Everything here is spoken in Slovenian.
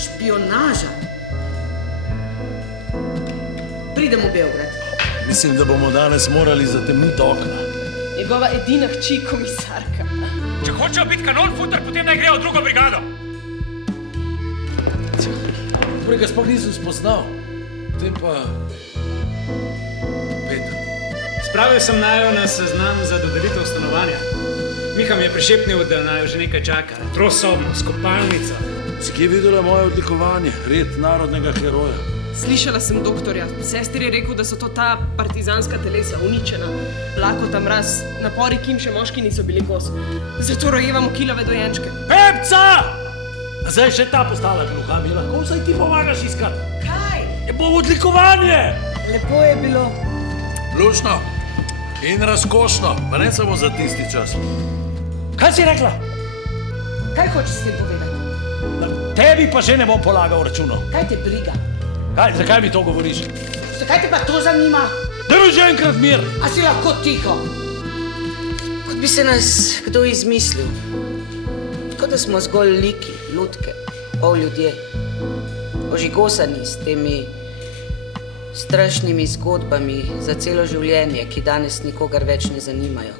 Špionaža? Pridem v Beograd. Mislim, da bomo danes morali zatemniti okna. Njegova edina hči komisarka. Če hočejo biti kanon futer, potem naj grejo v drugo brigado. Prej ga sploh nisem spoznal. Potem pa... Peter. Spravil sem naju na seznam za dodelitev stanovanja. Miha mi je prišepnil, da naju že nekaj čaka. Trosobno, skopalnica. Si kje videla moje odlikovanje? Red narodnega heroja. Slišala sem doktorja. Sester je rekel, da so to ta partizanska telesa, uničena. Lakota, mraz, napori, kim še moški niso bili kos. Zato rojevamo kilove dojenčke. Pepca! A zdaj še ta postala gluha, mi lahko vsaj ti pomagaš iskati. Kaj? Je bo odlikovanje! Lepo je bilo. Lušno in razkošno, pa ne samo za tisti čas. Kaj si rekla? Kaj hočeš s tem povedati? Tebi pa že ne bom polagal računov. Kaj te briga? Kaj, zakaj mi to govoriš? Zakaj te pa to zanima? Daj mi že enkrat mir! A si lahko tiho? Kot bi se nas kdo izmislil. Kot da smo zgolj liki, lutke, ljudje. Ožigosani s temi strašnimi zgodbami za celo življenje, ki danes nikogar več ne zanimajo.